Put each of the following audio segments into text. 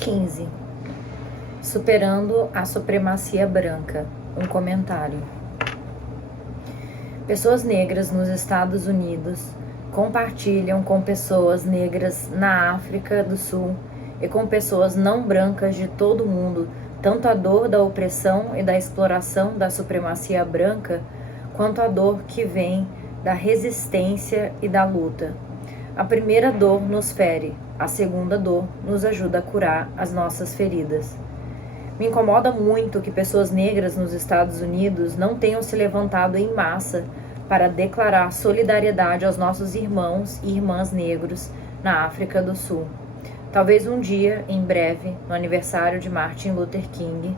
15. Superando a supremacia branca. Um comentário. Pessoas negras nos Estados Unidos compartilham com pessoas negras na África do Sul e com pessoas não brancas de todo o mundo tanto a dor da opressão e da exploração da supremacia branca, quanto a dor que vem da resistência e da luta. A primeira dor nos fere, a segunda dor nos ajuda a curar as nossas feridas. Me incomoda muito que pessoas negras nos Estados Unidos não tenham se levantado em massa para declarar solidariedade aos nossos irmãos e irmãs negros na África do Sul. Talvez um dia, em breve, no aniversário de Martin Luther King,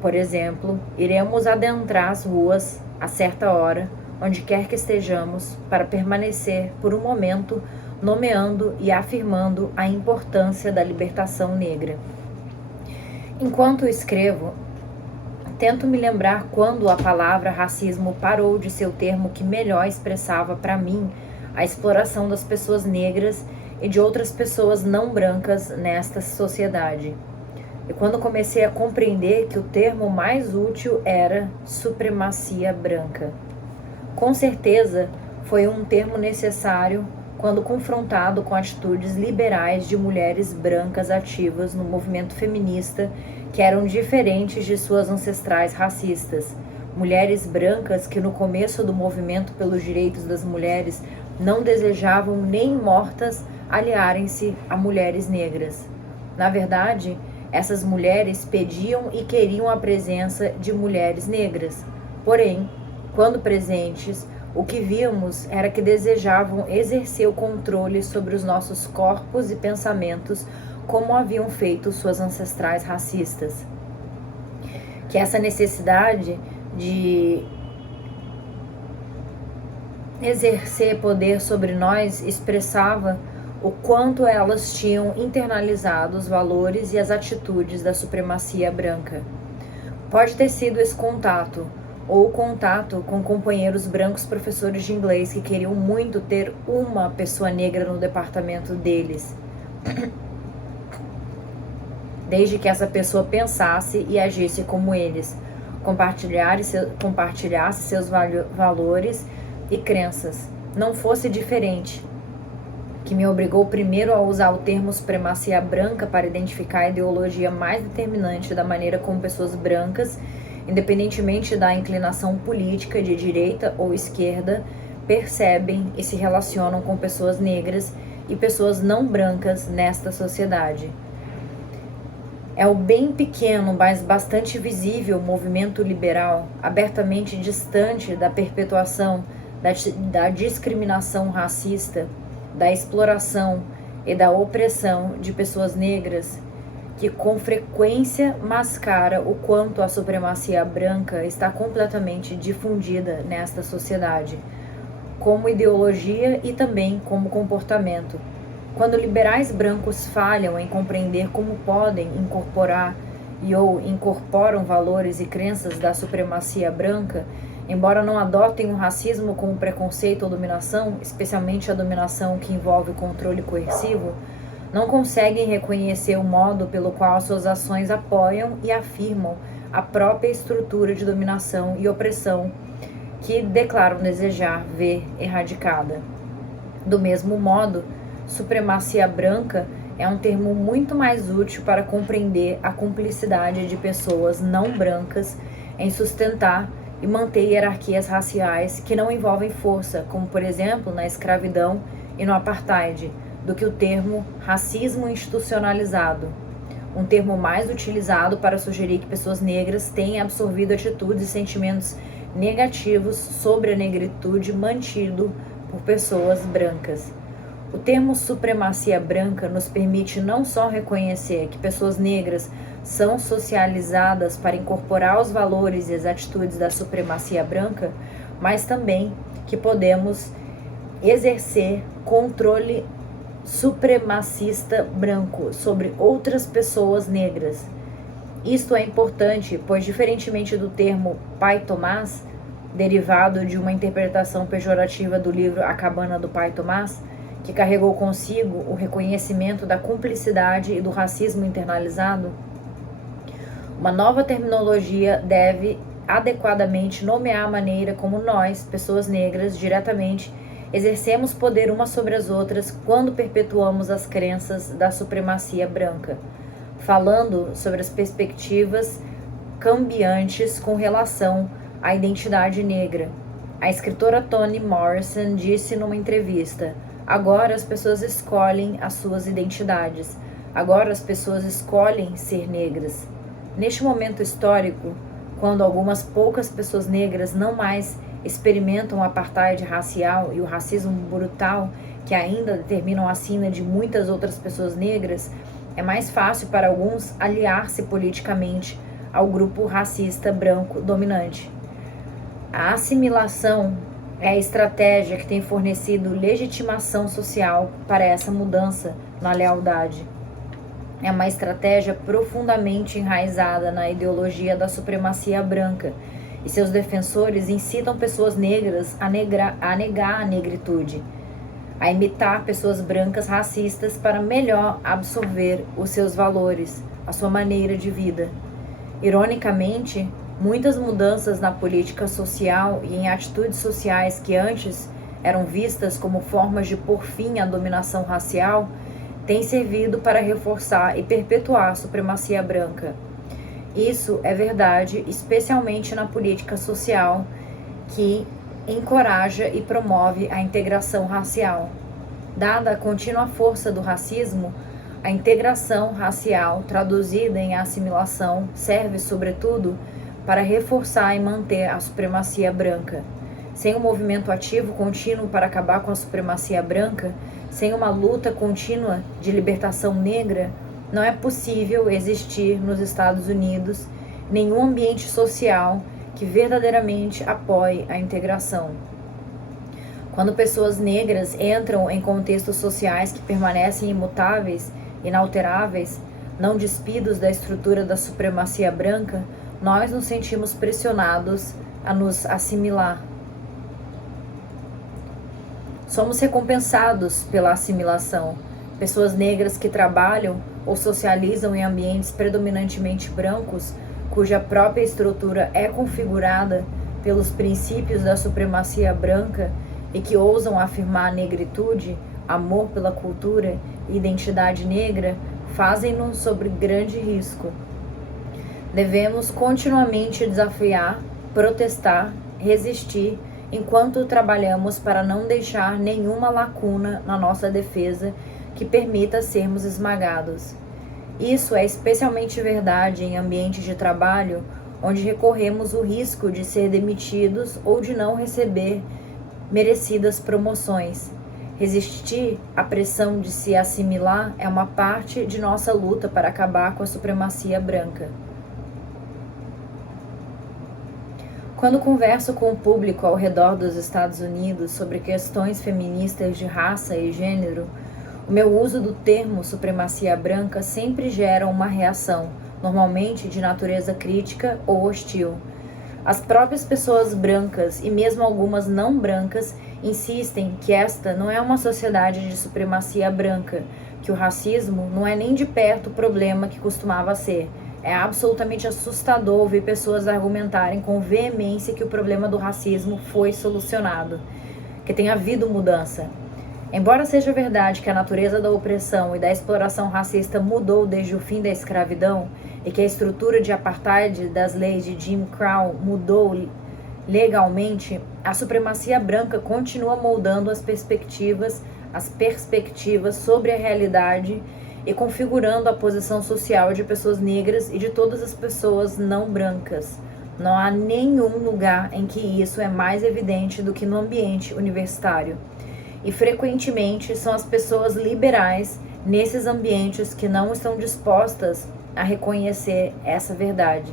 por exemplo, iremos adentrar as ruas a certa hora, onde quer que estejamos, para permanecer por um momento nomeando e afirmando a importância da libertação negra. Enquanto escrevo, tento me lembrar quando a palavra racismo parou de ser o termo que melhor expressava para mim a exploração das pessoas negras e de outras pessoas não brancas nesta sociedade. E quando comecei a compreender que o termo mais útil era supremacia branca. Com certeza foi um termo necessário quando confrontado com atitudes liberais de mulheres brancas ativas no movimento feminista que eram diferentes de suas ancestrais racistas. Mulheres brancas que no começo do movimento pelos direitos das mulheres não desejavam nem mortas aliarem-se a mulheres negras. Na verdade, essas mulheres pediam e queriam a presença de mulheres negras. Porém, quando presentes, o que víamos era que desejavam exercer o controle sobre os nossos corpos e pensamentos como haviam feito suas ancestrais racistas. Que essa necessidade de exercer poder sobre nós expressava o quanto elas tinham internalizado os valores e as atitudes da supremacia branca. Pode ter sido esse contato, ou contato com companheiros brancos professores de inglês que queriam muito ter uma pessoa negra no departamento deles, desde que essa pessoa pensasse e agisse como eles, compartilhasse seus valores e crenças, não fosse diferente, que me obrigou primeiro a usar o termo supremacia branca para identificar a ideologia mais determinante da maneira como pessoas brancas, independentemente da inclinação política de direita ou esquerda, percebem e se relacionam com pessoas negras e pessoas não brancas nesta sociedade. É o bem pequeno, mas bastante visível movimento liberal, abertamente distante da perpetuação da discriminação racista, da exploração e da opressão de pessoas negras, que com frequência mascara o quanto a supremacia branca está completamente difundida nesta sociedade, como ideologia e também como comportamento. Quando liberais brancos falham em compreender como podem incorporar ou incorporam valores e crenças da supremacia branca, embora não adotem o racismo como preconceito ou dominação, especialmente a dominação que envolve o controle coercivo, não conseguem reconhecer o modo pelo qual suas ações apoiam e afirmam a própria estrutura de dominação e opressão que declaram desejar ver erradicada. Do mesmo modo, supremacia branca é um termo muito mais útil para compreender a cumplicidade de pessoas não brancas em sustentar e manter hierarquias raciais que não envolvem força, como por exemplo na escravidão e no apartheid, do que o termo racismo institucionalizado, um termo mais utilizado para sugerir que pessoas negras têm absorvido atitudes e sentimentos negativos sobre a negritude mantido por pessoas brancas. O termo supremacia branca nos permite não só reconhecer que pessoas negras são socializadas para incorporar os valores e as atitudes da supremacia branca, mas também que podemos exercer controle supremacista branco sobre outras pessoas negras. Isto é importante, pois diferentemente do termo Pai Tomás, derivado de uma interpretação pejorativa do livro A Cabana do Pai Tomás, que carregou consigo o reconhecimento da cumplicidade e do racismo internalizado? Uma nova terminologia deve adequadamente nomear a maneira como nós, pessoas negras, diretamente exercemos poder umas sobre as outras quando perpetuamos as crenças da supremacia branca, falando sobre as perspectivas cambiantes com relação à identidade negra. A escritora Toni Morrison disse numa entrevista: agora as pessoas escolhem as suas identidades. Agora as pessoas escolhem ser negras. Neste momento histórico, quando algumas poucas pessoas negras não mais experimentam o apartheid racial e o racismo brutal que ainda determinam a sina de muitas outras pessoas negras, é mais fácil para alguns aliar-se politicamente ao grupo racista branco dominante. A assimilação é a estratégia que tem fornecido legitimação social para essa mudança na lealdade. É uma estratégia profundamente enraizada na ideologia da supremacia branca, e seus defensores incitam pessoas negras a negar a negritude, a imitar pessoas brancas racistas para melhor absorver os seus valores, a sua maneira de vida. Ironicamente, muitas mudanças na política social e em atitudes sociais que antes eram vistas como formas de pôr fim à dominação racial têm servido para reforçar e perpetuar a supremacia branca. Isso é verdade, especialmente na política social, que encoraja e promove a integração racial. Dada a contínua força do racismo, a integração racial, traduzida em assimilação, serve, sobretudo, para reforçar e manter a supremacia branca. Sem um movimento ativo contínuo para acabar com a supremacia branca, sem uma luta contínua de libertação negra, não é possível existir nos Estados Unidos nenhum ambiente social que verdadeiramente apoie a integração. Quando pessoas negras entram em contextos sociais que permanecem imutáveis, inalteráveis, não despidos da estrutura da supremacia branca, nós nos sentimos pressionados a nos assimilar. Somos recompensados pela assimilação. Pessoas negras que trabalham ou socializam em ambientes predominantemente brancos, cuja própria estrutura é configurada pelos princípios da supremacia branca e que ousam afirmar negritude, amor pela cultura e identidade negra, fazem-no sob grande risco. Devemos continuamente desafiar, protestar, resistir, enquanto trabalhamos para não deixar nenhuma lacuna na nossa defesa que permita sermos esmagados. Isso é especialmente verdade em ambientes de trabalho, onde recorremos o risco de ser demitidos ou de não receber merecidas promoções. Resistir à pressão de se assimilar é uma parte de nossa luta para acabar com a supremacia branca. Quando converso com o público ao redor dos Estados Unidos sobre questões feministas de raça e gênero, o meu uso do termo supremacia branca sempre gera uma reação, normalmente de natureza crítica ou hostil. As próprias pessoas brancas, e mesmo algumas não brancas, insistem que esta não é uma sociedade de supremacia branca, que o racismo não é nem de perto o problema que costumava ser. É absolutamente assustador ver pessoas argumentarem com veemência que o problema do racismo foi solucionado, que tem havido mudança. Embora seja verdade que a natureza da opressão e da exploração racista mudou desde o fim da escravidão e que a estrutura de apartheid das leis de Jim Crow mudou legalmente, a supremacia branca continua moldando as perspectivas sobre a realidade e configurando a posição social de pessoas negras e de todas as pessoas não brancas. Não há nenhum lugar em que isso é mais evidente do que no ambiente universitário. E frequentemente são as pessoas liberais nesses ambientes que não estão dispostas a reconhecer essa verdade.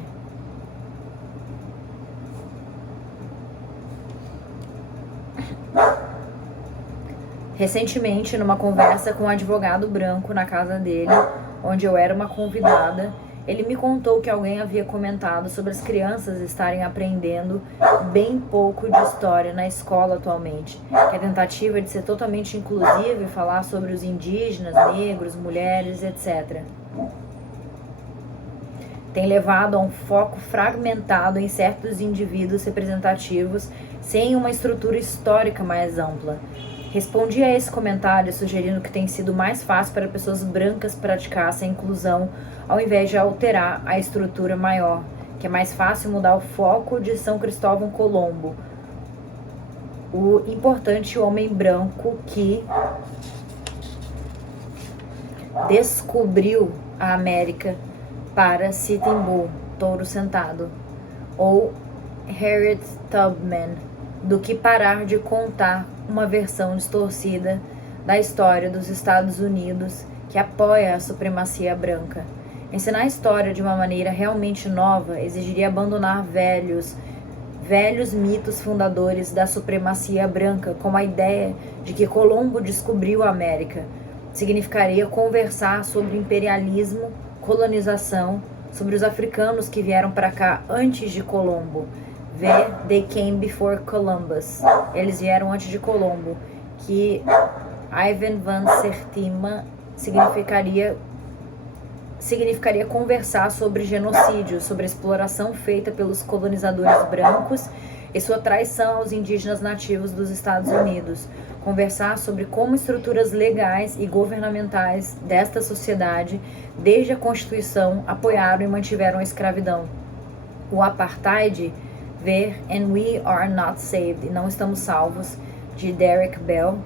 Recentemente, numa conversa com um advogado branco na casa dele, onde eu era uma convidada, Ele me contou que alguém havia comentado sobre as crianças estarem aprendendo bem pouco de história na escola atualmente, que a tentativa de ser totalmente inclusiva e falar sobre os indígenas, negros, mulheres, etc., tem levado a um foco fragmentado em certos indivíduos representativos sem uma estrutura histórica mais ampla. Respondi a esse comentário sugerindo que tem sido mais fácil para pessoas brancas praticassem a inclusão ao invés de alterar a estrutura maior, que é mais fácil mudar o foco de São Cristóvão Colombo, o importante homem branco que descobriu a América, para Sitting Bull, touro sentado, ou Harriet Tubman, do que parar de contar uma versão distorcida da história dos Estados Unidos que apoia a supremacia branca. Ensinar a história de uma maneira realmente nova exigiria abandonar velhos mitos fundadores da supremacia branca, como a ideia de que Colombo descobriu a América. Significaria conversar sobre imperialismo, colonização, sobre os africanos que vieram para cá antes de Colombo. They came before Columbus. Eles vieram antes de Colombo, que Ivan van Sertima significaria conversar sobre genocídio, sobre a exploração feita pelos colonizadores brancos e sua traição aos indígenas nativos dos Estados Unidos. Conversar sobre como estruturas legais e governamentais desta sociedade, desde a Constituição, apoiaram e mantiveram a escravidão. O apartheid, ver And We Are Not Saved, Não Estamos Salvos, de Derek Bell.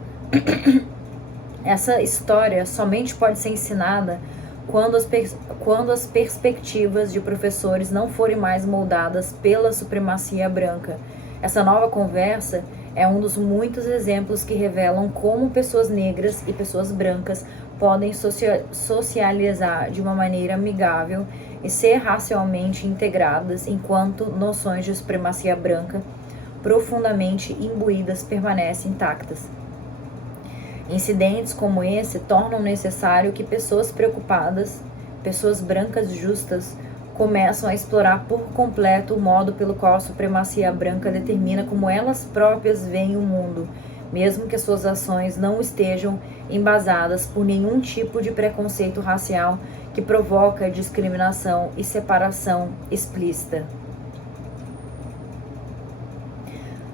Essa história somente pode ser ensinada quando as perspectivas de professores não forem mais moldadas pela supremacia branca. Essa nova conversa é um dos muitos exemplos que revelam como pessoas negras e pessoas brancas podem socializar de uma maneira amigável e ser racialmente integradas enquanto noções de supremacia branca profundamente imbuídas permanecem intactas. Incidentes como esse tornam necessário que pessoas preocupadas, pessoas brancas justas, começam a explorar por completo o modo pelo qual a supremacia branca determina como elas próprias veem o mundo, mesmo que suas ações não estejam embasadas por nenhum tipo de preconceito racial que provoca discriminação e separação explícita.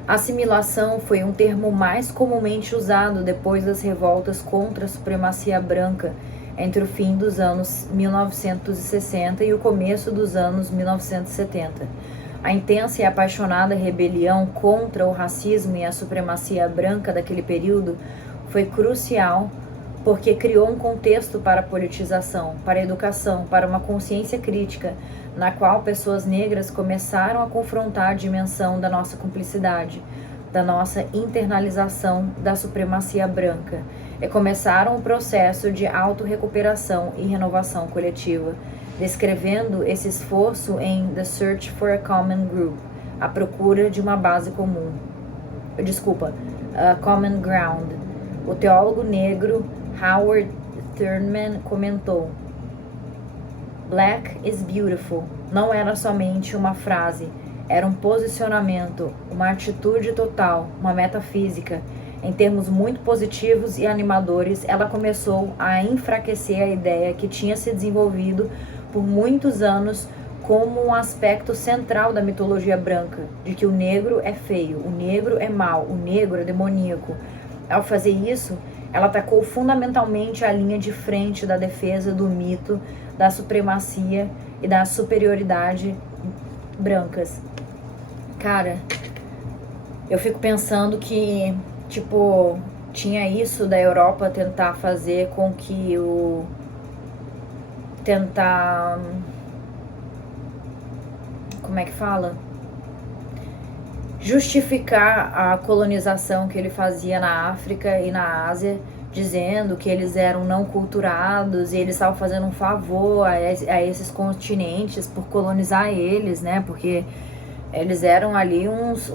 Assimilação foi um termo mais comumente usado depois das revoltas contra a supremacia branca entre o fim dos anos 1960 e o começo dos anos 1970. A intensa e apaixonada rebelião contra o racismo e a supremacia branca daquele período foi crucial porque criou um contexto para a politização, para a educação, para uma consciência crítica, na qual pessoas negras começaram a confrontar a dimensão da nossa cumplicidade, da nossa internalização da supremacia branca, e começaram o processo de autorrecuperação e renovação coletiva, descrevendo esse esforço em The Search for a Common Group, a procura de uma base comum. Common Ground. O teólogo negro Howard Thurman comentou: Black is beautiful não era somente uma frase, era um posicionamento, uma atitude total, uma metafísica. Em termos muito positivos e animadores, ela começou a enfraquecer a ideia que tinha se desenvolvido por muitos anos como um aspecto central da mitologia branca, de que o negro é feio, o negro é mau, o negro é demoníaco. Ao fazer isso, ela atacou fundamentalmente a linha de frente da defesa do mito da supremacia e da superioridade brancas. Cara, eu fico pensando que, tinha isso da Europa tentar fazer com que como é que fala? Justificar a colonização que ele fazia na África e na Ásia, dizendo que eles eram não culturados e eles estavam fazendo um favor a esses continentes por colonizar eles, né? Porque eles eram ali uns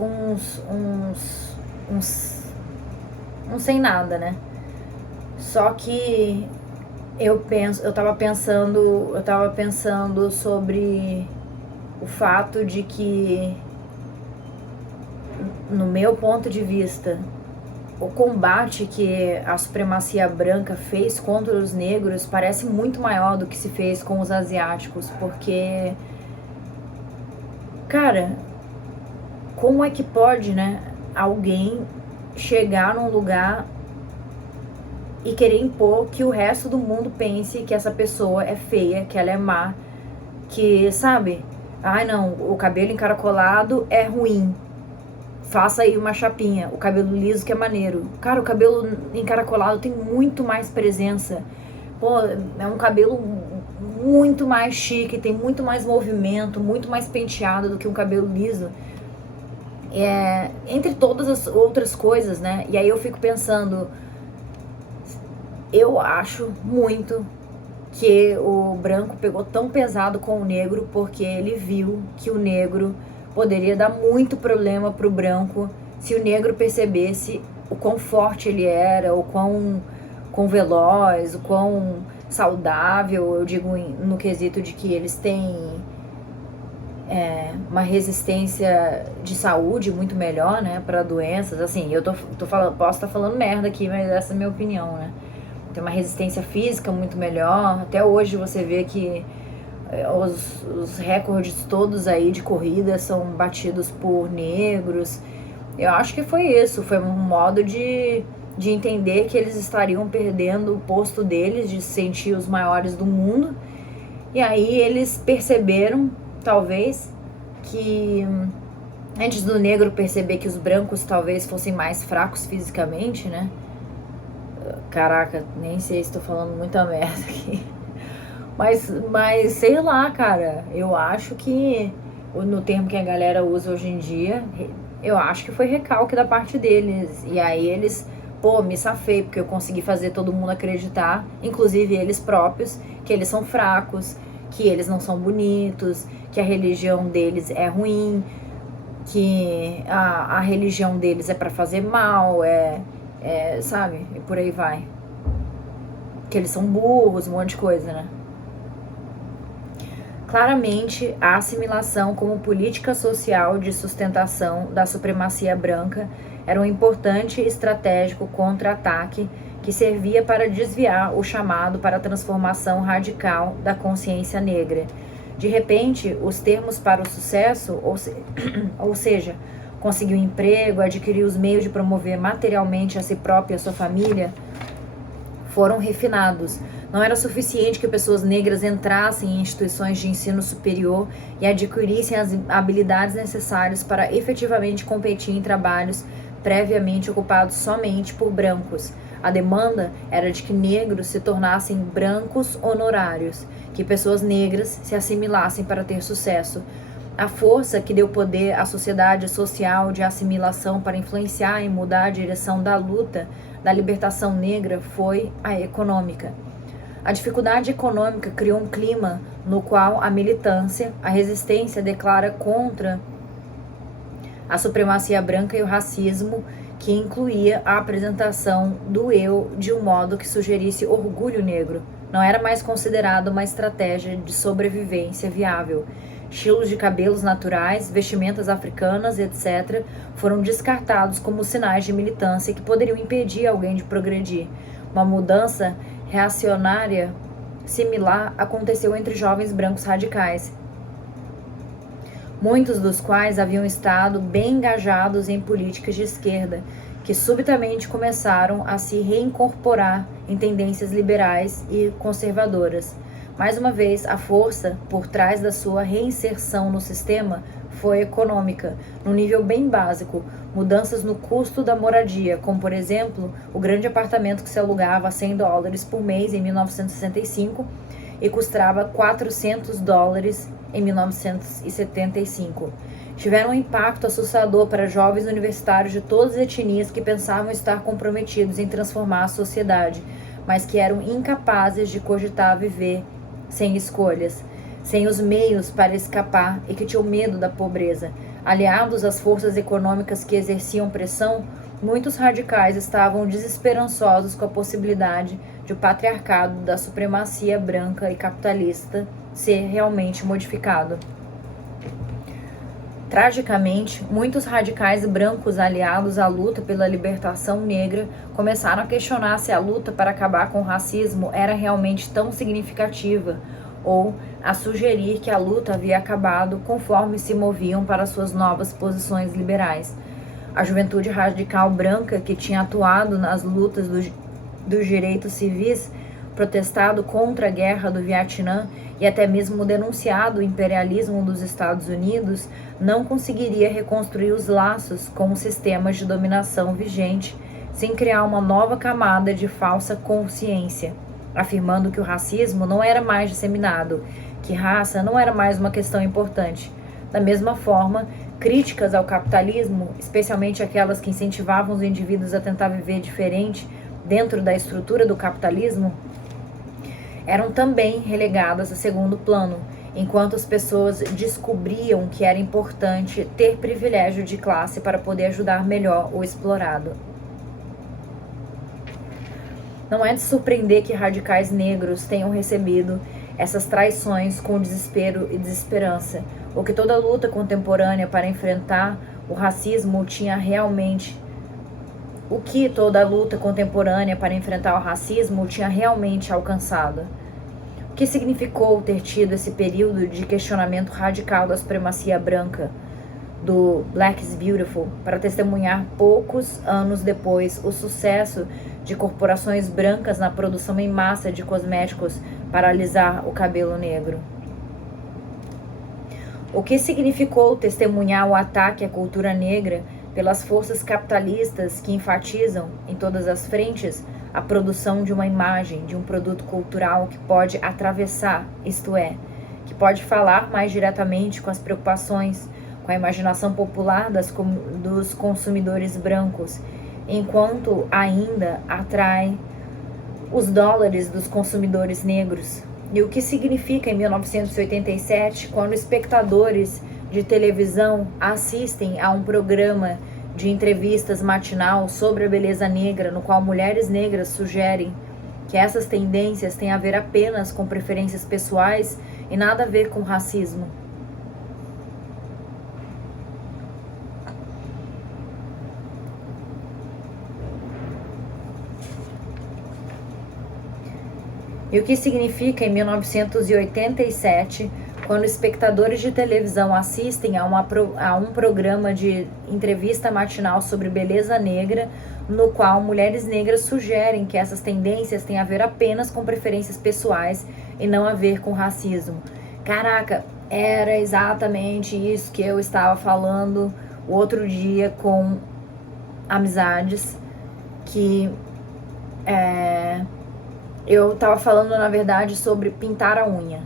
sem nada, né? Só que eu tava pensando sobre o fato de que, no meu ponto de vista, o combate que a supremacia branca fez contra os negros parece muito maior do que se fez com os asiáticos, porque, cara, como é que pode, né, alguém chegar num lugar e querer impor que o resto do mundo pense que essa pessoa é feia, que ela é má, que, sabe, ai não, o cabelo encaracolado é ruim, faça aí uma chapinha, o cabelo liso que é maneiro. Cara, o cabelo encaracolado tem muito mais presença. Pô, é um cabelo muito mais chique, tem muito mais movimento, muito mais penteado do que um cabelo liso. Entre todas as outras coisas, né? E aí eu fico pensando, eu acho muito que o branco pegou tão pesado com o negro porque ele viu que o negro poderia dar muito problema pro branco se o negro percebesse o quão forte ele era, o quão veloz, o quão saudável, eu digo no quesito de que eles têm uma resistência de saúde muito melhor, né, para doenças. Assim, eu tô falando, posso estar falando merda aqui, mas essa é a minha opinião, né? Tem uma resistência física muito melhor. Até hoje você vê que os recordes todos aí de corrida são batidos por negros. Eu acho que foi isso, foi um modo de entender que eles estariam perdendo o posto deles, de se sentir os maiores do mundo. E aí eles perceberam, talvez, que antes do negro perceber que os brancos talvez fossem mais fracos fisicamente, né? Caraca, nem sei se tô falando muita merda aqui. Mas sei lá, cara, eu acho que, no termo que a galera usa hoje em dia, eu acho que foi recalque da parte deles. E aí eles, pô, me safei, porque eu consegui fazer todo mundo acreditar, inclusive eles próprios, que eles são fracos, que eles não são bonitos, que a religião deles é ruim, que a religião deles é pra fazer mal, sabe? E por aí vai. Que eles são burros, um monte de coisa, né? Claramente, a assimilação como política social de sustentação da supremacia branca era um importante estratégico contra-ataque que servia para desviar o chamado para a transformação radical da consciência negra. De repente, os termos para o sucesso, ou seja, conseguir um emprego, adquirir os meios de promover materialmente a si próprio e a sua família, foram refinados. Não era suficiente que pessoas negras entrassem em instituições de ensino superior e adquirissem as habilidades necessárias para efetivamente competir em trabalhos previamente ocupados somente por brancos. A demanda era de que negros se tornassem brancos honorários, que pessoas negras se assimilassem para ter sucesso. A força que deu poder à sociedade social de assimilação para influenciar e mudar a direção da luta da libertação negra foi a econômica. A dificuldade econômica criou um clima no qual a militância, a resistência declara contra a supremacia branca e o racismo, que incluía a apresentação do eu de um modo que sugerisse orgulho negro. Não era mais considerado uma estratégia de sobrevivência viável. Estilos de cabelos naturais, vestimentas africanas, etc., foram descartados como sinais de militância que poderiam impedir alguém de progredir. Uma mudança reacionária similar aconteceu entre jovens brancos radicais, muitos dos quais haviam estado bem engajados em políticas de esquerda, que subitamente começaram a se reincorporar em tendências liberais e conservadoras. Mais uma vez, a força por trás da sua reinserção no sistema foi econômica, num nível bem básico, mudanças no custo da moradia, como por exemplo, o grande apartamento que se alugava a $100 por mês em 1965 e custava $400 em 1975. Tiveram um impacto assustador para jovens universitários de todas as etnias que pensavam estar comprometidos em transformar a sociedade, mas que eram incapazes de cogitar viver sem escolhas, sem os meios para escapar e que tinham medo da pobreza. Aliados às forças econômicas que exerciam pressão, muitos radicais estavam desesperançosos com a possibilidade de o patriarcado da supremacia branca e capitalista ser realmente modificado. Tragicamente, muitos radicais brancos aliados à luta pela libertação negra começaram a questionar se a luta para acabar com o racismo era realmente tão significativa, ou a sugerir que a luta havia acabado conforme se moviam para suas novas posições liberais. A juventude radical branca, que tinha atuado nas lutas dos direitos civis, protestado contra a guerra do Vietnã e até mesmo denunciado o imperialismo dos Estados Unidos, não conseguiria reconstruir os laços com os sistemas de dominação vigente sem criar uma nova camada de falsa consciência, afirmando que o racismo não era mais disseminado, que raça não era mais uma questão importante. Da mesma forma, críticas ao capitalismo, especialmente aquelas que incentivavam os indivíduos a tentar viver diferente dentro da estrutura do capitalismo, eram também relegadas a segundo plano, enquanto as pessoas descobriam que era importante ter privilégio de classe para poder ajudar melhor o explorado. Não é de surpreender que radicais negros tenham recebido essas traições com desespero e desesperança, ou que toda luta contemporânea para enfrentar o racismo tinha realmente alcançado. O que significou ter tido esse período de questionamento radical da supremacia branca, do Black is Beautiful, para testemunhar poucos anos depois o sucesso de corporações brancas na produção em massa de cosméticos para alisar o cabelo negro? O que significou testemunhar o ataque à cultura negra pelas forças capitalistas que enfatizam, em todas as frentes, a produção de uma imagem, de um produto cultural que pode atravessar, isto é, que pode falar mais diretamente com as preocupações, com a imaginação popular dos consumidores brancos, enquanto ainda atrai os dólares dos consumidores negros? E o que significa em 1987, quando espectadores de televisão assistem a um programa de entrevistas matinal sobre a beleza negra, no qual mulheres negras sugerem que essas tendências têm a ver apenas com preferências pessoais e nada a ver com racismo? E o que significa em 1987, quando espectadores de televisão assistem a um programa de entrevista matinal sobre beleza negra, no qual mulheres negras sugerem que essas tendências têm a ver apenas com preferências pessoais e não a ver com racismo? Caraca, era exatamente isso que eu estava falando o outro dia com amizades, que eu estava falando, na verdade, sobre pintar a unha.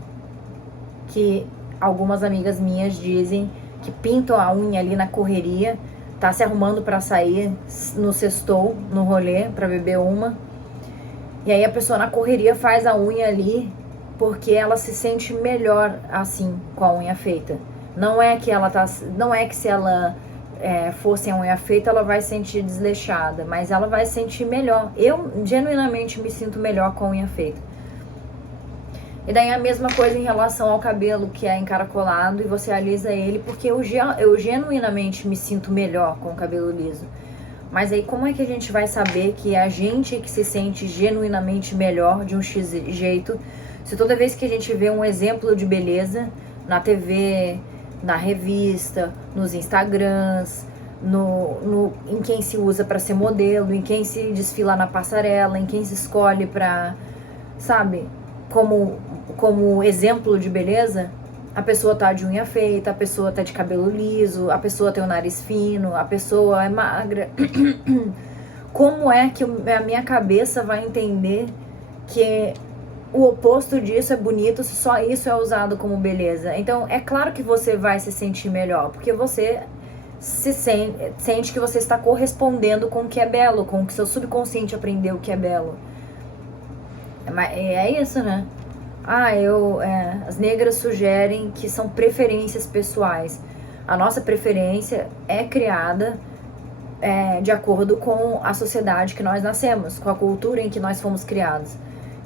Que algumas amigas minhas dizem que pintam a unha ali na correria, tá se arrumando para sair no sextou, no rolê, para beber uma. E aí a pessoa na correria faz a unha ali porque ela se sente melhor assim, com a unha feita. Não é que se ela fosse a unha feita, ela vai se sentir desleixada, mas ela vai se sentir melhor. Eu genuinamente me sinto melhor com a unha feita. E daí a mesma coisa em relação ao cabelo que é encaracolado e você alisa ele, porque eu genuinamente me sinto melhor com o cabelo liso. Mas aí como é que a gente vai saber que é a gente que se sente genuinamente melhor de um X jeito, se toda vez que a gente vê um exemplo de beleza na TV, na revista, nos Instagrams, em quem se usa para ser modelo, em quem se desfila na passarela, em quem se escolhe para, sabe, como exemplo de beleza, a pessoa tá de unha feita, a pessoa tá de cabelo liso, a pessoa tem o nariz fino, a pessoa é magra. Como é que a minha cabeça vai entender que o oposto disso é bonito se só isso é usado como beleza? Então, é claro que você vai se sentir melhor, porque você sente que você está correspondendo com o que é belo, com o que seu subconsciente aprendeu que é belo. É isso, né? As negras sugerem que são preferências pessoais. A nossa preferência é criada de acordo com a sociedade que nós nascemos, com a cultura em que nós fomos criados.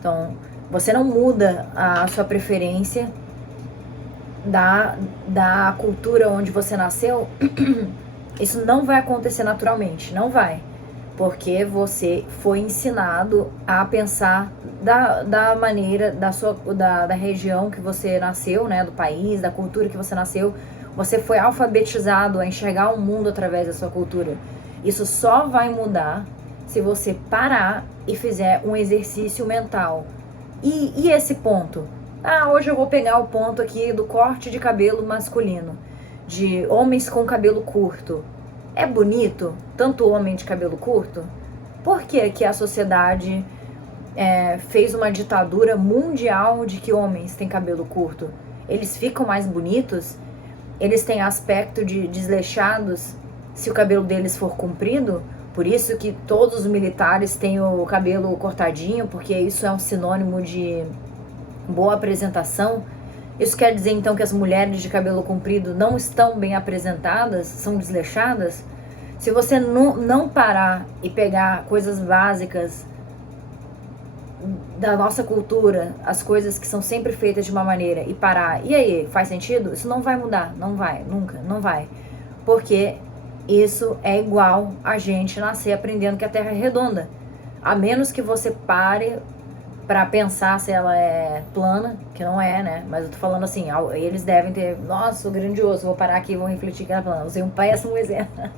Então, você não muda a sua preferência da cultura onde você nasceu. Isso não vai acontecer naturalmente, não vai. Porque você foi ensinado a pensar da maneira, da região que você nasceu, né? Do país, da cultura que você nasceu. Você foi alfabetizado a enxergar o mundo através da sua cultura. Isso só vai mudar se você parar e fizer um exercício mental. E esse ponto? Hoje eu vou pegar o ponto aqui do corte de cabelo masculino, de homens com cabelo curto. É bonito, tanto homem de cabelo curto? Por que que a sociedade fez uma ditadura mundial de que homens têm cabelo curto? Eles ficam mais bonitos? Eles têm aspecto de desleixados se o cabelo deles for comprido? Por isso que todos os militares têm o cabelo cortadinho, porque isso é um sinônimo de boa apresentação. Isso quer dizer então que as mulheres de cabelo comprido não estão bem apresentadas, são desleixadas? Se você não parar e pegar coisas básicas da nossa cultura, as coisas que são sempre feitas de uma maneira, e parar, e aí, faz sentido? Isso não vai mudar, não vai, nunca, não vai. Porque isso é igual a gente nascer aprendendo que a Terra é redonda. A menos que você pare para pensar se ela é plana, que não é, né? Mas eu tô falando assim, eles devem ter, nossa, sou grandioso, vou parar aqui e vou refletir que ela é plana. Usei um péssimo exemplo.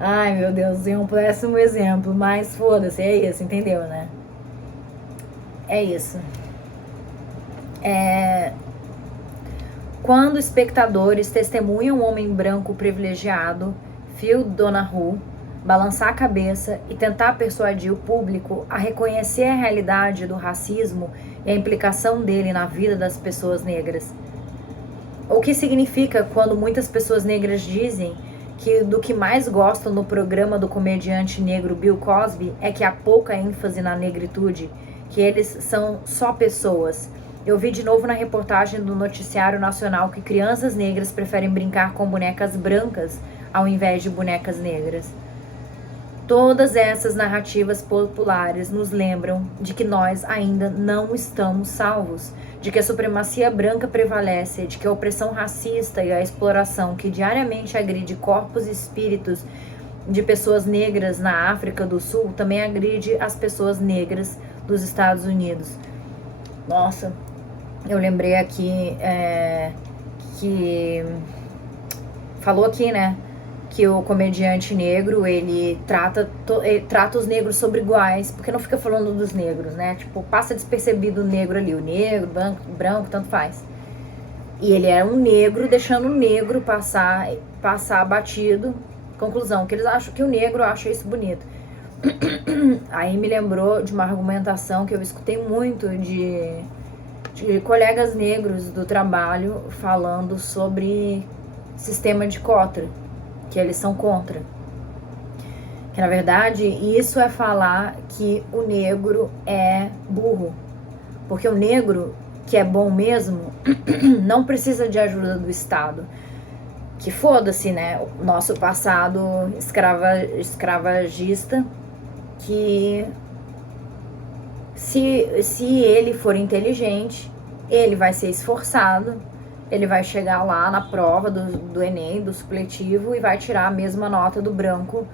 Ai, meu Deus, usei um péssimo exemplo, mas foda-se, é isso, entendeu, né? É isso. Quando espectadores testemunham um homem branco privilegiado, Phil Donahue, balançar a cabeça e tentar persuadir o público a reconhecer a realidade do racismo e a implicação dele na vida das pessoas negras. O que significa quando muitas pessoas negras dizem que do que mais gostam no programa do comediante negro Bill Cosby é que há pouca ênfase na negritude, que eles são só pessoas. Eu vi de novo na reportagem do Noticiário Nacional que crianças negras preferem brincar com bonecas brancas ao invés de bonecas negras. Todas essas narrativas populares nos lembram de que nós ainda não estamos salvos, de que a supremacia branca prevalece, de que a opressão racista e a exploração que diariamente agride corpos e espíritos de pessoas negras na África do Sul também agride as pessoas negras dos Estados Unidos. Nossa, eu lembrei aqui que falou aqui, né, que o comediante negro, ele trata os negros sobre iguais, porque não fica falando dos negros, né? Tipo, passa despercebido o negro ali, o negro, branco, tanto faz. E ele é um negro, deixando o negro passar batido. Conclusão, que eles acham que o negro acha isso bonito. Aí me lembrou de uma argumentação que eu escutei muito de colegas negros do trabalho falando sobre sistema de cota, que eles são contra. Que na verdade isso é falar que o negro é burro. Porque o negro, que é bom mesmo, não precisa de ajuda do Estado. Que foda-se, né? O nosso passado escravagista, que se ele for inteligente, ele vai ser esforçado, ele vai chegar lá na prova do Enem, do supletivo, e vai tirar a mesma nota do branco,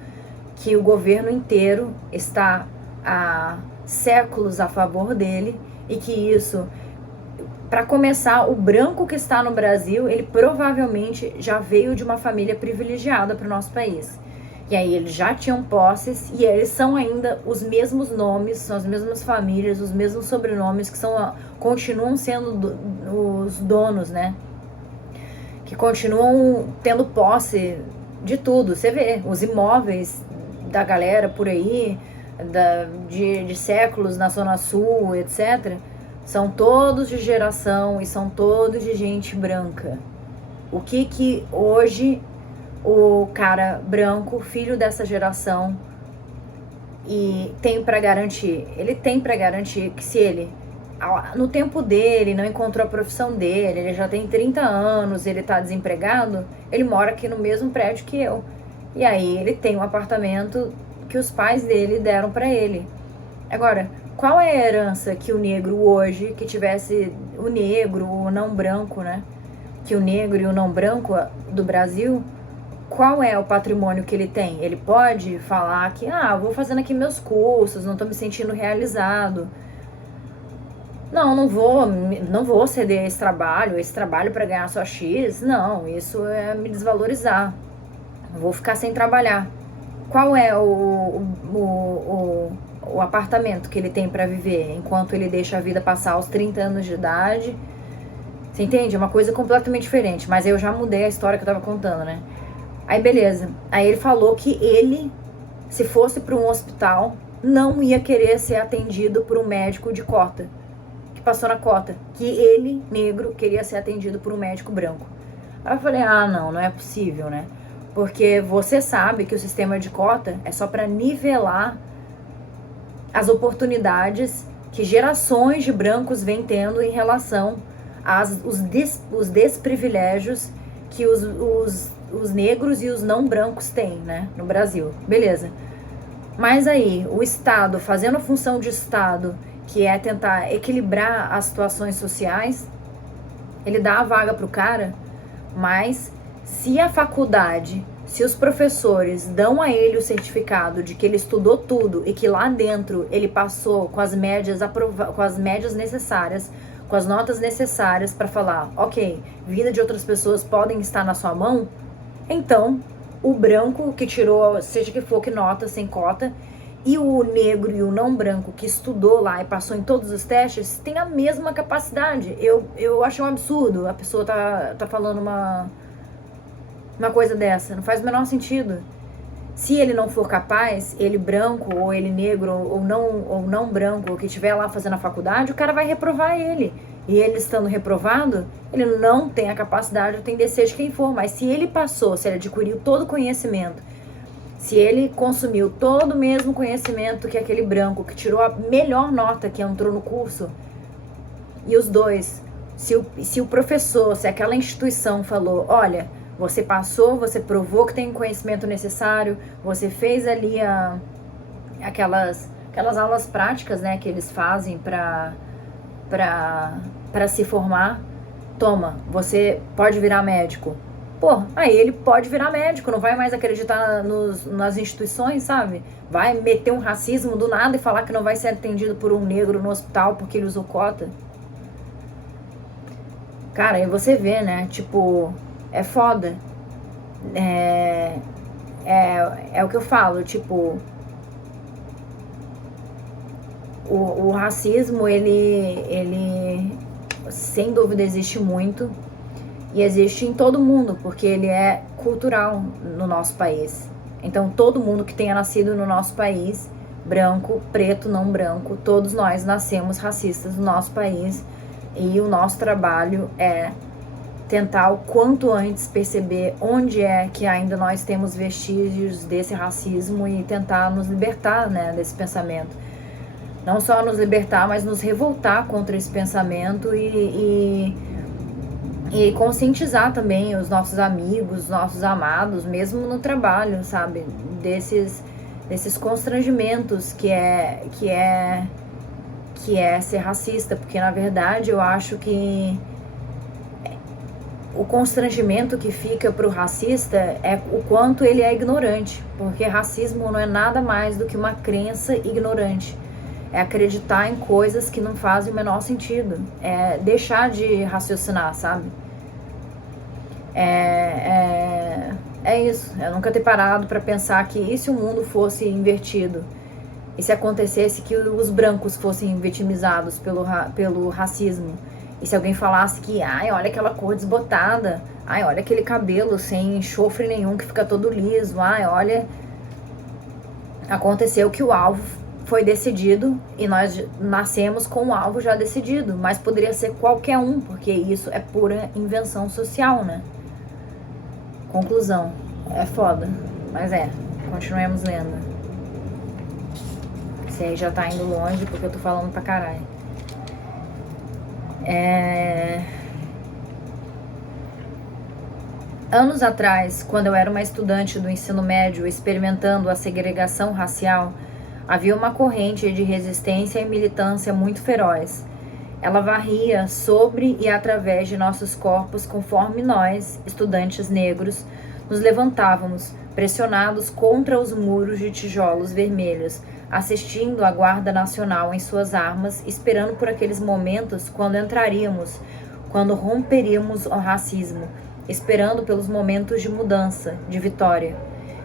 que o governo inteiro está há séculos a favor dele, e que isso, para começar, o branco que está no Brasil, ele provavelmente já veio de uma família privilegiada para o nosso país. E aí eles já tinham posses, e eles são ainda os mesmos nomes, são as mesmas famílias, os mesmos sobrenomes, que continuam sendo os donos, né? Que continuam tendo posse de tudo. Você vê, os imóveis da galera por aí, de séculos na Zona Sul, etc., são todos de geração e são todos de gente branca. O que hoje o cara branco, filho dessa geração, e tem para garantir? Ele tem para garantir que se ele, no tempo dele, não encontrou a profissão dele, ele já tem 30 anos, ele tá desempregado, ele mora aqui no mesmo prédio que eu. E aí ele tem um apartamento que os pais dele deram para ele. Agora, Qual é a herança que o negro hoje, que tivesse o negro, o não branco, né? Que o negro e o não branco do Brasil, qual é o patrimônio que ele tem? Ele pode falar que, vou fazendo aqui meus cursos, não tô me sentindo realizado. Não vou ceder esse trabalho para ganhar só X. Não, isso é me desvalorizar. Vou ficar sem trabalhar. Qual é o apartamento que ele tem para viver enquanto ele deixa a vida passar aos 30 anos de idade? Você entende? É uma coisa completamente diferente, mas eu já mudei a história que eu tava contando, né? Aí beleza. Aí ele falou que ele, se fosse para um hospital, não ia querer ser atendido por um médico de cota, que passou na cota, que ele, negro, queria ser atendido por um médico branco. Aí eu falei, não é possível, né? Porque você sabe que o sistema de cota é só para nivelar as oportunidades que gerações de brancos vêm tendo em relação os desprivilégios que os negros e os não brancos têm, né, no Brasil. Beleza. Mas aí, o Estado, fazendo a função de Estado, que é tentar equilibrar as situações sociais, ele dá a vaga pro cara, mas se a faculdade, se os professores dão a ele o certificado de que ele estudou tudo e que lá dentro ele passou com as médias necessárias, com as notas necessárias para falar, ok, vida de outras pessoas podem estar na sua mão, então o branco que tirou, seja que for que nota, sem cota, e o negro e o não branco que estudou lá e passou em todos os testes, tem a mesma capacidade. Eu acho um absurdo a pessoa tá falando uma coisa dessa. Não faz o menor sentido. Se ele não for capaz, ele branco, ou ele negro, ou não branco, ou que estiver lá fazendo a faculdade, o cara vai reprovar ele. E ele estando reprovado, ele não tem a capacidade, ou tem desejo de quem for. Mas se ele passou, se ele adquiriu todo o conhecimento, se ele consumiu todo o mesmo conhecimento que aquele branco, que tirou a melhor nota que entrou no curso, e os dois, se o professor, se aquela instituição falou, olha, você passou, você provou que tem o conhecimento necessário, você fez ali aquelas aulas práticas, né, que eles fazem para se formar, toma, você pode virar médico. Pô, aí ele pode virar médico, não vai mais acreditar nas instituições, sabe? Vai meter um racismo do nada e falar que não vai ser atendido por um negro no hospital porque ele usou cota. Cara, aí você vê, né? Tipo, é foda. É o que eu falo, tipo, o racismo, ele sem dúvida existe muito. E existe em todo mundo, porque ele é cultural no nosso país. Então, todo mundo que tenha nascido no nosso país, branco, preto, não branco, todos nós nascemos racistas no nosso país. E o nosso trabalho é tentar o quanto antes perceber onde é que ainda nós temos vestígios desse racismo e tentar nos libertar, né, desse pensamento. Não só nos libertar, mas nos revoltar contra esse pensamento e conscientizar também os nossos amigos, os nossos amados, mesmo no trabalho, sabe? Desses constrangimentos que é ser racista, porque na verdade eu acho que o constrangimento que fica pro racista é o quanto ele é ignorante, porque racismo não é nada mais do que uma crença ignorante. É acreditar em coisas que não fazem o menor sentido. É deixar de raciocinar, sabe? É isso. Eu nunca ter parado pra pensar que e se o mundo fosse invertido? E se acontecesse que os brancos fossem vitimizados pelo racismo? E se alguém falasse que, olha aquela cor desbotada, olha aquele cabelo sem enxofre nenhum que fica todo liso, olha... Aconteceu que o alvo foi decidido e nós nascemos com o alvo já decidido, mas poderia ser qualquer um, porque isso é pura invenção social, né? Conclusão, é foda, mas continuemos lendo. Esse aí já tá indo longe porque eu tô falando pra caralho. Anos atrás, quando eu era uma estudante do ensino médio experimentando a segregação racial, Havia uma corrente de resistência e militância muito feroz. Ela varria sobre e através de nossos corpos conforme nós, estudantes negros, nos levantávamos, pressionados contra os muros de tijolos vermelhos, assistindo à Guarda Nacional em suas armas, esperando por aqueles momentos quando entraríamos, quando romperíamos o racismo, esperando pelos momentos de mudança, de vitória.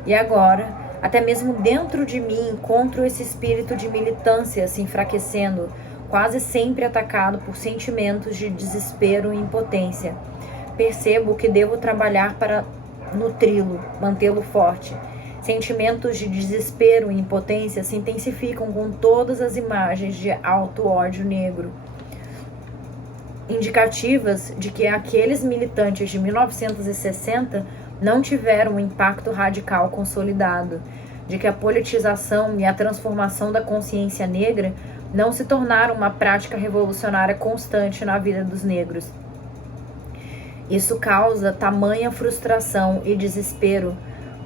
E agora, até mesmo dentro de mim, encontro esse espírito de militância se enfraquecendo, quase sempre atacado por sentimentos de desespero e impotência. Percebo que devo trabalhar para nutri-lo, mantê-lo forte. Sentimentos de desespero e impotência se intensificam com todas as imagens de alto ódio negro, indicativas de que aqueles militantes de 1960 não tiveram um impacto radical consolidado, de que a politização e a transformação da consciência negra não se tornaram uma prática revolucionária constante na vida dos negros. Isso causa tamanha frustração e desespero,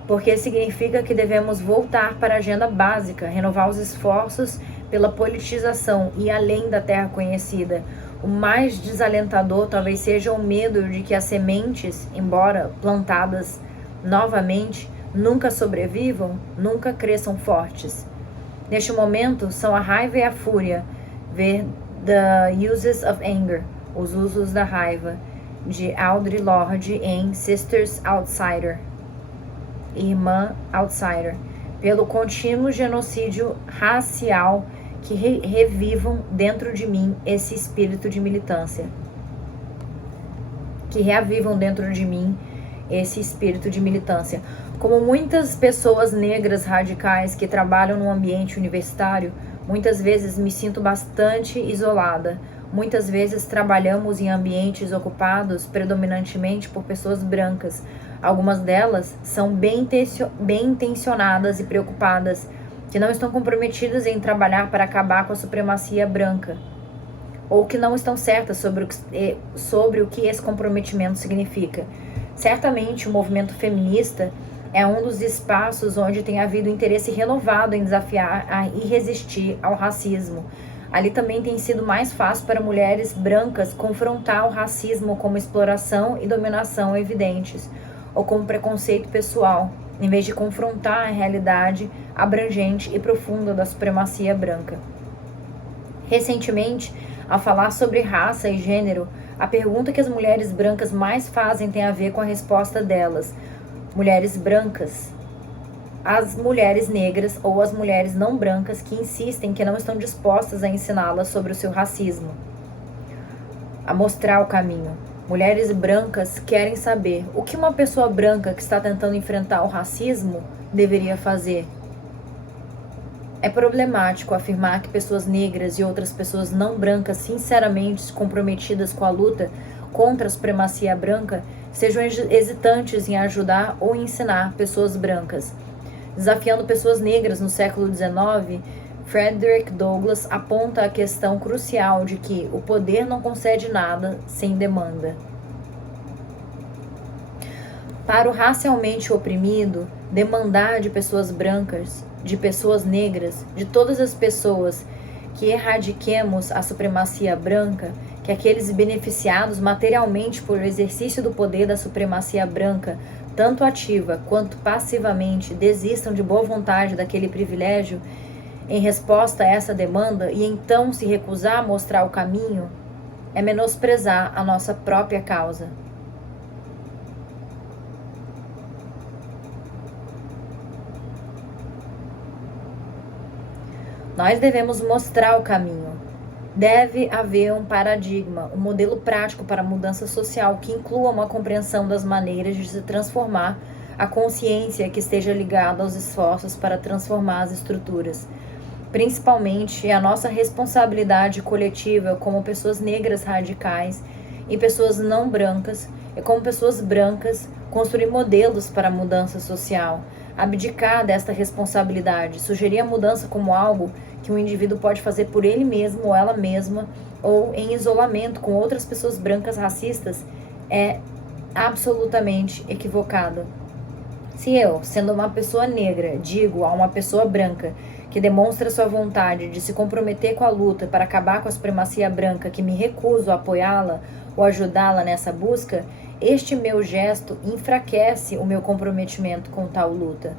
porque significa que devemos voltar para a agenda básica, renovar os esforços pela politização e além da terra conhecida. O mais desalentador talvez seja o medo de que as sementes, embora plantadas novamente, nunca sobrevivam, nunca cresçam fortes. Neste momento, são a raiva e a fúria, ver The Uses of Anger, os usos da raiva, de Audre Lorde em Sisters Outsider, Irmã Outsider, pelo contínuo genocídio racial que revivam dentro de mim esse espírito de militância. Que reavivam dentro de mim esse espírito de militância. Como muitas pessoas negras radicais que trabalham no ambiente universitário, muitas vezes me sinto bastante isolada. Muitas vezes trabalhamos em ambientes ocupados predominantemente por pessoas brancas. Algumas delas são bem intencionadas e preocupadas, que não estão comprometidas em trabalhar para acabar com a supremacia branca, ou que não estão certas sobre o que esse comprometimento significa. Certamente o movimento feminista é um dos espaços onde tem havido interesse renovado em desafiar e resistir ao racismo. Ali também tem sido mais fácil para mulheres brancas confrontar o racismo como exploração e dominação evidentes, ou como preconceito pessoal, em vez de confrontar a realidade abrangente e profunda da supremacia branca. Recentemente, ao falar sobre raça e gênero, a pergunta que as mulheres brancas mais fazem tem a ver com a resposta delas. Mulheres brancas, as mulheres negras ou as mulheres não brancas que insistem que não estão dispostas a ensiná-las sobre o seu racismo, a mostrar o caminho. Mulheres brancas querem saber o que uma pessoa branca que está tentando enfrentar o racismo deveria fazer. É problemático afirmar que pessoas negras e outras pessoas não brancas sinceramente comprometidas com a luta contra a supremacia branca sejam hesitantes em ajudar ou ensinar pessoas brancas. Desafiando pessoas negras no século XIX, Frederick Douglass aponta a questão crucial de que o poder não concede nada sem demanda. Para o racialmente oprimido, demandar de pessoas brancas, de pessoas negras, de todas as pessoas que erradiquemos a supremacia branca, que aqueles beneficiados materialmente por exercício do poder da supremacia branca, tanto ativa quanto passivamente, desistam de boa vontade daquele privilégio, em resposta a essa demanda, e então se recusar a mostrar o caminho, é menosprezar a nossa própria causa. Nós devemos mostrar o caminho. Deve haver um paradigma, um modelo prático para a mudança social que inclua uma compreensão das maneiras de se transformar a consciência que esteja ligada aos esforços para transformar as estruturas. Principalmente a nossa responsabilidade coletiva como pessoas negras radicais e pessoas não brancas, e como pessoas brancas, construir modelos para a mudança social. Abdicar desta responsabilidade, sugerir a mudança como algo que um indivíduo pode fazer por ele mesmo ou ela mesma, ou em isolamento com outras pessoas brancas racistas, é absolutamente equivocado. Se eu, sendo uma pessoa negra, digo a uma pessoa branca que demonstra sua vontade de se comprometer com a luta para acabar com a supremacia branca, que me recuso a apoiá-la ou ajudá-la nessa busca, este meu gesto enfraquece o meu comprometimento com tal luta.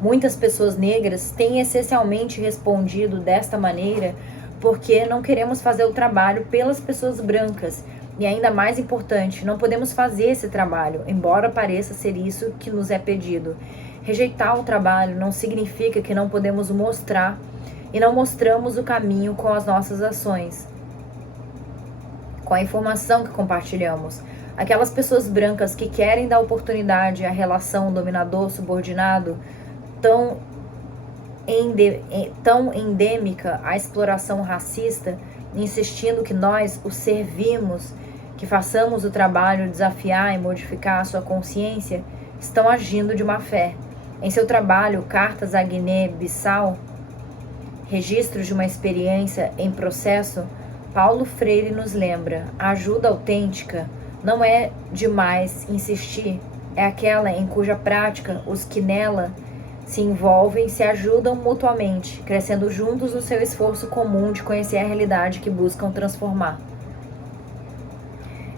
Muitas pessoas negras têm essencialmente respondido desta maneira porque não queremos fazer o trabalho pelas pessoas brancas. E ainda mais importante, não podemos fazer esse trabalho, embora pareça ser isso que nos é pedido. Rejeitar o trabalho não significa que não podemos mostrar e não mostramos o caminho com as nossas ações, com a informação que compartilhamos. Aquelas pessoas brancas que querem dar oportunidade à relação dominador-subordinado tão endêmica à exploração racista, insistindo que nós os servimos, que façamos o trabalho de desafiar e modificar a sua consciência, estão agindo de má fé. Em seu trabalho, Cartas à Guiné-Bissau, Registros de uma Experiência em Processo, Paulo Freire nos lembra: a ajuda autêntica não é demais insistir, é aquela em cuja prática os que nela se envolvem se ajudam mutuamente, crescendo juntos no seu esforço comum de conhecer a realidade que buscam transformar.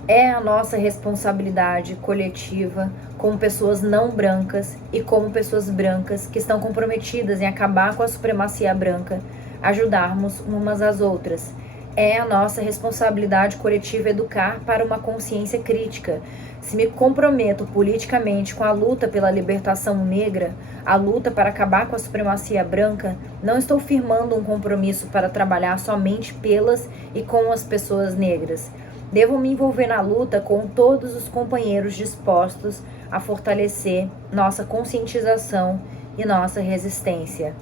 É a nossa responsabilidade coletiva como pessoas não brancas e como pessoas brancas que estão comprometidas em acabar com a supremacia branca, ajudarmos umas às outras. É a nossa responsabilidade coletiva educar para uma consciência crítica. Se me comprometo politicamente com a luta pela libertação negra, a luta para acabar com a supremacia branca, não estou firmando um compromisso para trabalhar somente pelas e com as pessoas negras. Devo me envolver na luta com todos os companheiros dispostos a fortalecer nossa conscientização e nossa resistência.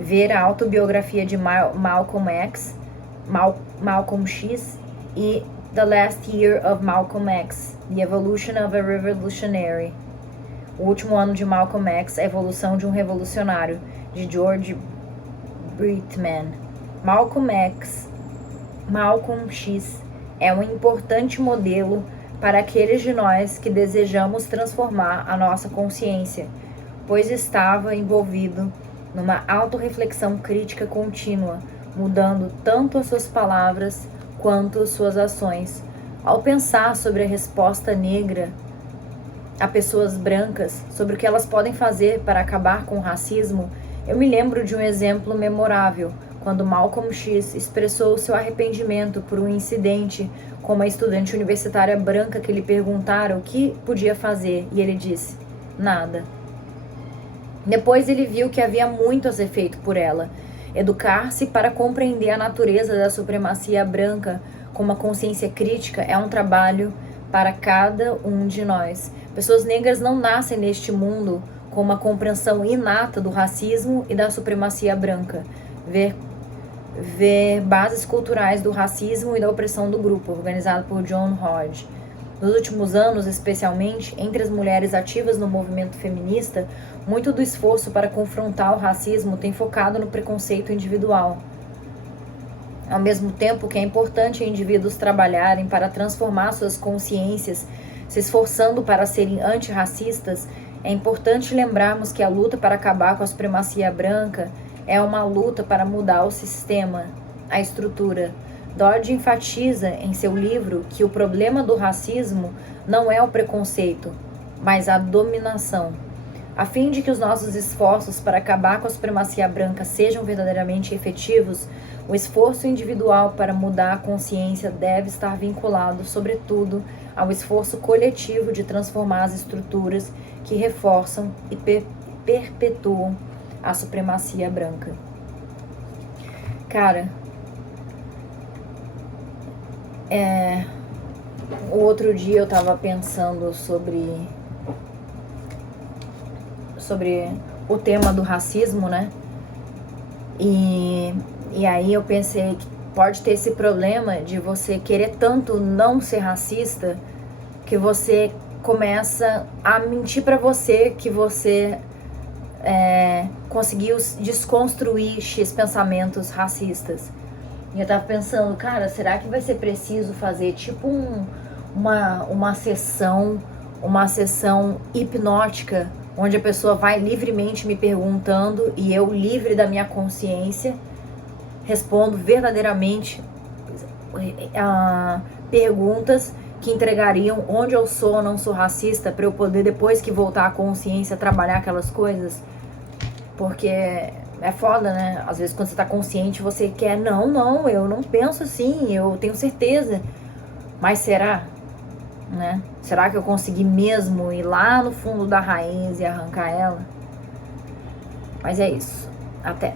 Ver a autobiografia de Malcolm X e The Last Year of Malcolm X, The Evolution of a Revolutionary. O último ano de Malcolm X, a evolução de um revolucionário, de George Brittman. Malcolm X é um importante modelo para aqueles de nós que desejamos transformar a nossa consciência, pois estava envolvido numa autorreflexão crítica contínua, mudando tanto as suas palavras quanto as suas ações. Ao pensar sobre a resposta negra a pessoas brancas, sobre o que elas podem fazer para acabar com o racismo, eu me lembro de um exemplo memorável, quando Malcolm X expressou seu arrependimento por um incidente com uma estudante universitária branca que lhe perguntaram o que podia fazer, e ele disse: nada. Depois ele viu que havia muito a ser feito por ela. Educar-se para compreender a natureza da supremacia branca com uma consciência crítica é um trabalho para cada um de nós. Pessoas negras não nascem neste mundo com uma compreensão inata do racismo e da supremacia branca. Ver bases culturais do racismo e da opressão do grupo, organizado por John Hodge. Nos últimos anos, especialmente entre as mulheres ativas no movimento feminista, muito do esforço para confrontar o racismo tem focado no preconceito individual. Ao mesmo tempo que é importante indivíduos trabalharem para transformar suas consciências, se esforçando para serem antirracistas, é importante lembrarmos que a luta para acabar com a supremacia branca é uma luta para mudar o sistema, a estrutura. Dodge enfatiza em seu livro que o problema do racismo não é o preconceito, mas a dominação. A fim de que os nossos esforços para acabar com a supremacia branca sejam verdadeiramente efetivos, o esforço individual para mudar a consciência deve estar vinculado, sobretudo, ao esforço coletivo de transformar as estruturas que reforçam e perpetuam a supremacia branca. Cara, o outro dia eu tava pensando sobre o tema do racismo, né? E aí eu pensei que pode ter esse problema de você querer tanto não ser racista que você começa a mentir pra você que você conseguiu desconstruir X pensamentos racistas. E eu tava pensando, cara, será que vai ser preciso fazer tipo uma sessão hipnótica onde a pessoa vai livremente me perguntando e eu, livre da minha consciência, respondo verdadeiramente perguntas que entregariam onde eu sou ou não sou racista, para eu poder, depois que voltar à consciência, trabalhar aquelas coisas. Porque é foda, né? Às vezes quando você tá consciente, você quer, não, eu não penso assim, eu tenho certeza. Mas será? Né? Será que eu consegui mesmo ir lá no fundo da raiz e arrancar ela? Mas é isso. Até.